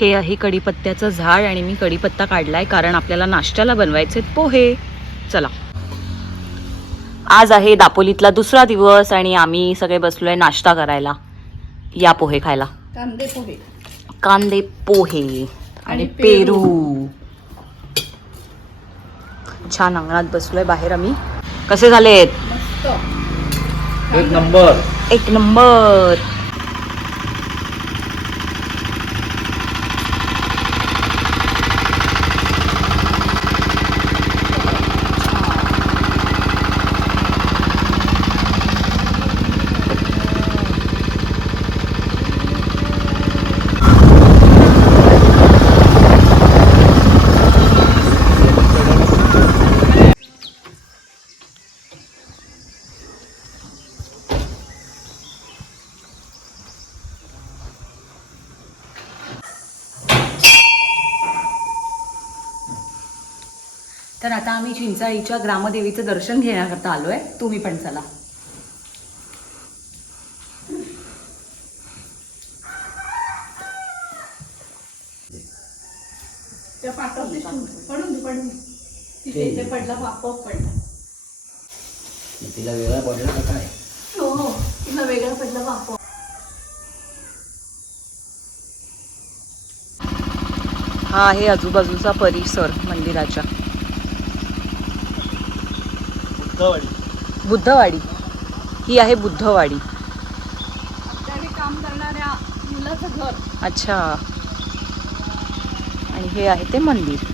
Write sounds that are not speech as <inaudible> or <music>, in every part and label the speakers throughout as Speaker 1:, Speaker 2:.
Speaker 1: हे आहे कढीपत्त्याचं झाड आणि मी कढीपत्ता काढलाय कारण आपल्याला नाश्त्याला बनवायचे पोहे. चला. आज आहे दापोलीतला दुसरा दिवस आणि आम्ही सगळे बसलोय नाश्ता करायला. या पोहे खायला.
Speaker 2: कांदे पोहे.
Speaker 1: कांदे पोहे आणि पेरू. छान अंगणात बसलोय बाहेर आम्ही. कसे झालेत?
Speaker 2: मस्त.
Speaker 3: एक नंबर.
Speaker 1: एक नंबर तर आता आम्ही चिंचाईच्या ग्रामदेवीचं दर्शन घेण्याकरता आलोय. तुम्ही पण चला.
Speaker 3: तिला वेगळा पडला का काय?
Speaker 2: हो हो. तिला वेगळा पडला आपोआप.
Speaker 1: हा आहे आजूबाजूचा परिसर मंदिराच्या. बुद्धवाडी. ही आहे बुद्धवाडी.
Speaker 2: काम करणाऱ्या मुलाचं घर.
Speaker 1: अच्छा. आणि हे आहे ते मंदिर.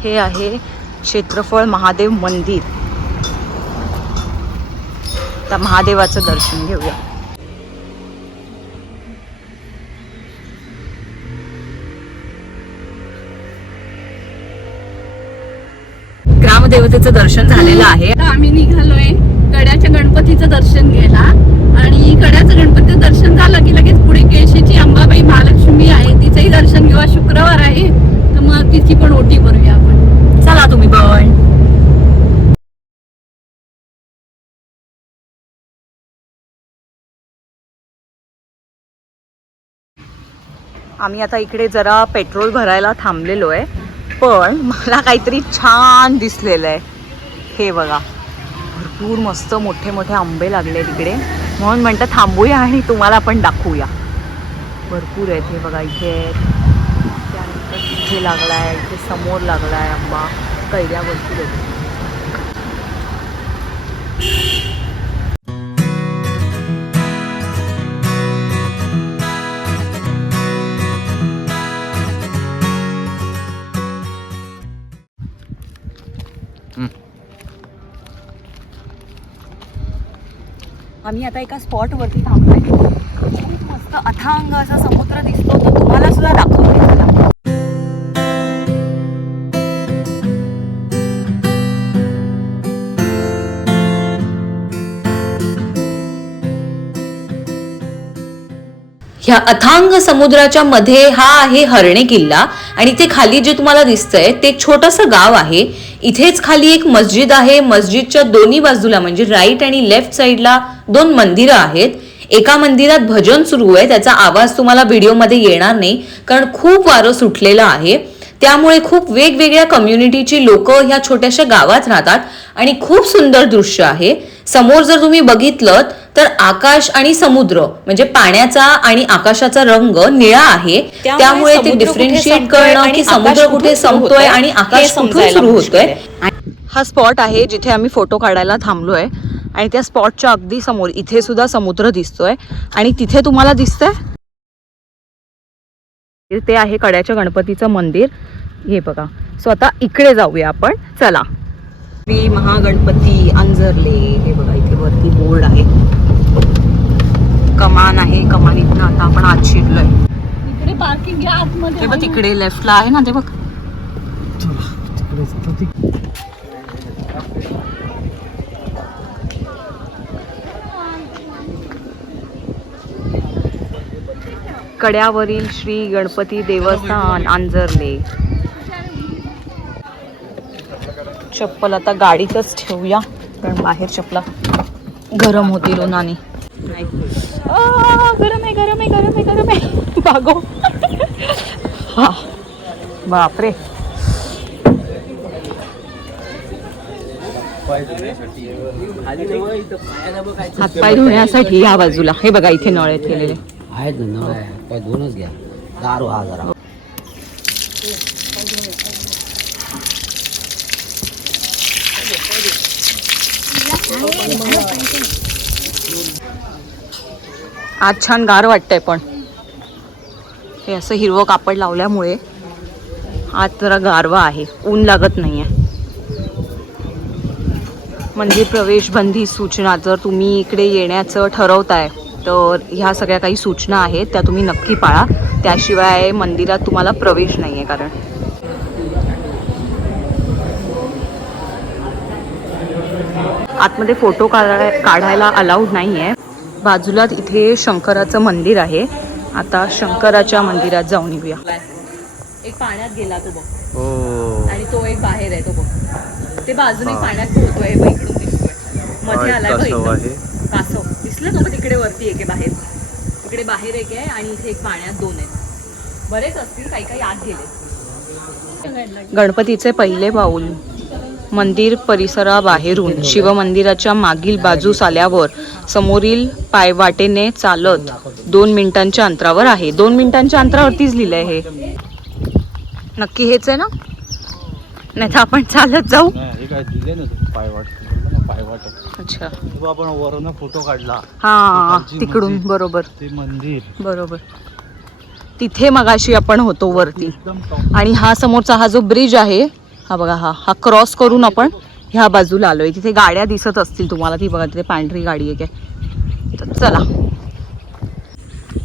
Speaker 1: हे आहे क्षेत्रफळ महादेव मंदिर. आता महादेवाचं दर्शन घेऊया. ग्रामदेवतेचं दर्शन झालेलं आहे.
Speaker 2: आम्ही निघालोय कड्याच्या गणपतीचं दर्शन घ्यायला. आणि कड्याचं गणपतीचं दर्शन झालं की लगेच पुढे केशीची अंबाबाई महालक्ष्मी आहे तिचंही दर्शन घेऊ शुक्रवार आहे. तर मग तिची पण ओटी भरूया आपण.
Speaker 1: चला तुम्ही पण. आम्ही आता इकडे जरा पेट्रोल भरायला थांबलेलो आहे पण मला काहीतरी छान दिसलेलं आहे हे बघा. भरपूर मस्त मोठे मोठे आंबे लागले तिकडे. म्हणून म्हणतं थांबूया आणि तुम्हाला पण दाखवूया. भरपूर आहेत हे बघा इथे. त्यानंतर इथे लागलाय इथे समोर लागला आहे आंबा. कैऱ्या भरपूर आहेत. आम्ही आता एका स्पॉटवरती थांबलोय. खूप मस्त अथांग असा समुद्र दिसतो तो तुम्हाला सुद्धा दाखवतो ह्या अथांग समुद्राच्या मध्ये हा आहे हरणे किल्ला आणि ते खाली जे तुम्हाला दिसतंय ते छोटस छोटंसं गाव आहे. इथेच खाली एक मस्जिद आहे. मस्जिदच्या दोन्ही बाजूला म्हणजे राईट आणि लेफ्ट साईडला दोन मंदिरं आहेत. एका मंदिरात भजन सुरू आहे. त्याचा आवाज तुम्हाला व्हिडिओमध्ये येणार नाही कारण खूप वारं सुटलेलं आहे. त्यामुळे खूप वेगवेगळ्या कम्युनिटीची लोक ह्या छोट्याशा गावात राहतात आणि खूप सुंदर दृश्य आहे. समोर जर तुम्ही बघितलं तर आकाश आणि समुद्र म्हणजे पाण्याचा आणि आकाशाचा रंग निळा आहे. त्यामुळे ते डिफरेन्शिएट करणं की समुद्र कुठे संपतोय आणि आकाश कुठून सुरू होतोय. हा स्पॉट आहे जिथे आम्ही फोटो काढायला थांबलोय. आणि त्या स्पॉटच्या अगदी समोर इथे सुद्धा समुद्र दिसतोय. आणि तिथे तुम्हाला दिसतंय ते आहे कड्याच्या गणपतीचं मंदिर. हे बघा. सो आता इकडे जाऊया आपण. चला. श्री महागणपती अंजरले. हे बघा इथे वरती बोर्ड आहे कमान आहे कमानीतनं आता आपण आत शिरलोय.
Speaker 2: इकडे पार्किंग घ्या आतमध्ये
Speaker 1: ते बघ तिकडे लेफ्टला आहे ना ते बघ. कड्यावरील श्री गणपती देवस्थान आंजरले चप्पल आता गाडीतच ठेवूया कारण बाहेर चपला गरम होतील उन्हाने. नाही गरम आहे गरम आहे गरम आहे गरम आहे बागो हा बापरे हातपाय धुण्यासाठी या बाजूला. हे बघा इथे नळ आहेत केलेले.
Speaker 3: आहेत ना नळ आहे दोनच घ्या. दारू हा जरा.
Speaker 1: आज छान गार वाटतंय पण. हे असं हिरवं कापड लावल्यामुळे आज जरा गारवा आहे ऊन लागत नाहीये. मंदिर प्रवेश बंदी सूचना जर तुम्ही इकडे येण्याचं ठरवताय तर ह्या सगळ्या काही सूचना आहेत त्या तुम्ही नक्की पाळा. त्याशिवाय मंदिरात तुम्हाला प्रवेश नाही आहे कारण. आतमध्ये फोटो काढाय काढायला अलाउड नाही आहे बाजूलाच इथे शंकराचं मंदिर आहे. आता शंकराच्या मंदिरात जाऊन येऊया. एक पाण्यात गेला तो बघ. आणि तो एक बाहेर आहे तो बघ. ते बाजूने पाण्यात पोहतोय इकडून दिसतोय. मध्ये आलाय. कासव दिसलं तो तिकडे वरती एक आहे बाहेर? तिकडे बाहेर एक आहे आणि इथे एक पाण्यात दोन आहेत. बरेच असतील काही काही आत गेले. गणपतीचे पहिले पाऊल. मंदिर परिसराबाहेरून शिवमंदिराच्या मागील बाजूस आल्यावर समोरील पायवाटेने चालत दोन मिनिटांच्या अंतरावर आहे. दोन मिनिटांच्या अंतरावरतीच लिहिलंय हे. नक्की हेच आहे ना? नाही तर आपण चालत जाऊ.
Speaker 4: हे
Speaker 1: अच्छा.
Speaker 4: आपण वरून फोटो काढला.
Speaker 1: हा तिकडून. बरोबर.
Speaker 4: ते मंदिर.
Speaker 1: बरोबर. तिथे मगाशी आपण होतो वरती. आणि हा समोरचा हा जो ब्रिज आहे हा बघा हा हा क्रॉस करून आपण ह्या बाजूला आलो आहे तिथे गाड्या दिसत असतील तुम्हाला ती बघा तिथे पांढरी गाडी आहे. काय तर चला.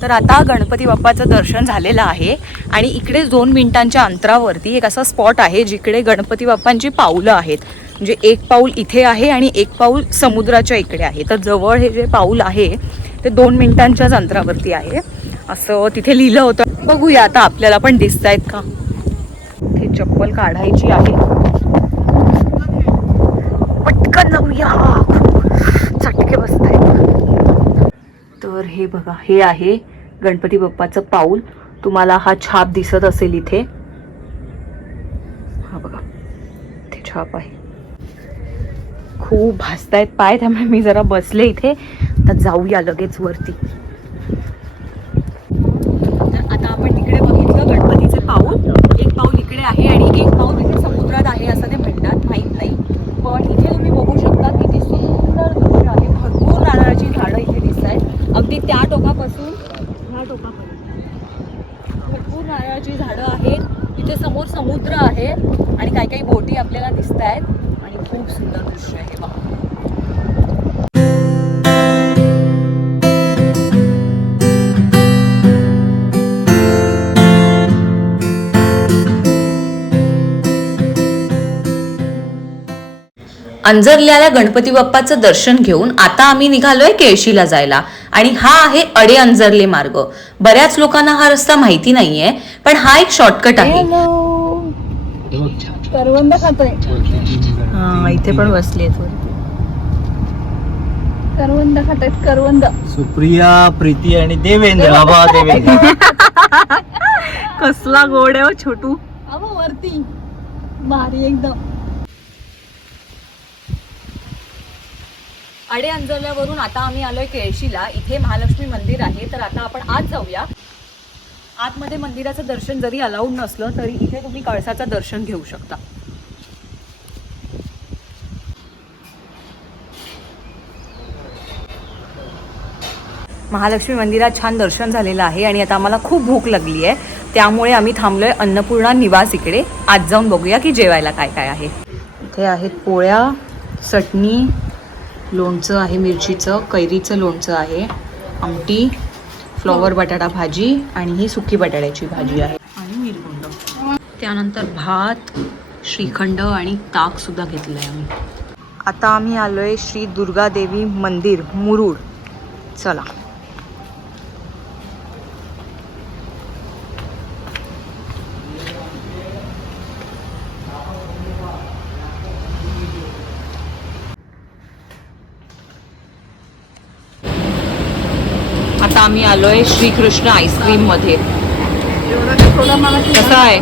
Speaker 1: तर आता गणपती बाप्पाचं दर्शन झालेलं आहे आणि इकडे दोन मिनिटांच्या अंतरावरती एक असा स्पॉट आहे जिकडे गणपती बाप्पांची पाऊलं आहेत. म्हणजे एक पाऊल इथे आहे आणि एक पाऊल समुद्राच्या इकडे आहे. तर जवळ हे जे पाऊल आहे ते दोन मिनिटांच्याच अंतरावरती आहे. असं तिथे लिहिलं होतं. बघूया आता आपल्याला पण दिसत आहेत का? इथे चप्पल काढायची आहे. पटकन जाऊया. चटके बसत तर हे बघा हे आहे गणपती बाप्पाचं पाऊल. तुम्हाला हा छाप दिसत असेल इथे. हा बघा ते छाप आहे. खूप भासतायत पाय त्यामुळे मी जरा बसले इथे. तर जाऊया लगेच वरती तर आता आपण तिकडे बघितलं गणपतीचे पाऊल एक पाऊल इकडे आहे आणि एक पाऊल इथे समुद्रात आहे असं ते म्हणतात माहीत नाही पण इथे तुम्ही बघू शकता किती सुंदर दृश्य आहे भरपूर नारळाची झाडं इथे दिसत आहेत अगदी त्या टोकापासून ह्या टोकापर्यंत भरपूर नारळाची झाडं आहेत इथे समोर समुद्र आहे आणि काही काही बोटी आपल्याला दिसत आहेत आणि खूप सुंदर दृश्य आहे बघा.
Speaker 2: अंजरल्याला गणपती बाप्पाचं दर्शन घेऊन आता आम्ही निघालोय केळशीला जायला. आणि हा आहे अडे अंजरले मार्ग. बऱ्याच लोकांना हा रस्ता माहिती नाहीये पण हा एक शॉर्टकट आहे.
Speaker 1: करवंद खातोय. हा इथे पण बसली करवंद खातायत करवंद.
Speaker 4: सुप्रिया प्रीती आणि देवेंद्र. बाबा देवेंद्र. <laughs>
Speaker 1: कसला गोड आहे हो छोटू. अहो वरती. भारी एकदम. अडे अंजरल्यावरून आता आम्ही आलोय केळशीला. इथे महालक्ष्मी मंदिर आहे तर आता आपण आत जाऊया. आतमध्ये मंदिराचं दर्शन जरी अलाउड नसलं तरी इथे तुम्ही कळसाचं दर्शन घेऊ शकता. महालक्ष्मी मंदिरात छान दर्शन झालेलं आहे आणि आता आम्हाला खूप भूक लागली आहे. त्यामुळे आम्ही थांबलोय अन्नपूर्णा निवास इकडे. आज जाऊन बघूया की जेवायला काय काय आहे. इथे आहेत पोळ्या चटणी लोणचं आहे मिरचीचं कैरीचं लोणचं आहे आमटी फ्लॉवर बटाटा भाजी आणि ही सुकी बटाट्याची भाजी आहे. आणि मिरगुंड. त्यानंतर भात श्रीखंड आणि ताक सुद्धा घेतलं आहे आम्ही. आता आम्ही आलोय श्री दुर्गादेवी मंदिर मुरुड. चला. आम्ही आलोय श्रीकृष्ण आईस्क्रीममध्ये.
Speaker 2: एवढं थोडं मला
Speaker 1: कसं आहे?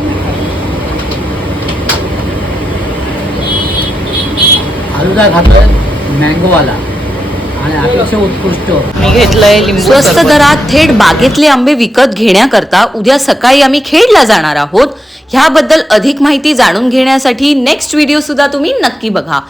Speaker 3: आलूदा खातोय मँगोवाला आणि अतिशय उत्कृष्ट.
Speaker 1: मी घेतलंय लिंबू स्वस्त दरात थेट बागेतले आंबे विकत घेण्याकरता उद्या सकाळी आम्ही खेडला जाणार आहोत. ह्याबद्दल अधिक माहिती जाणून घेण्यासाठी नेक्स्ट व्हिडिओ सुद्धा तुम्ही नक्की बघा.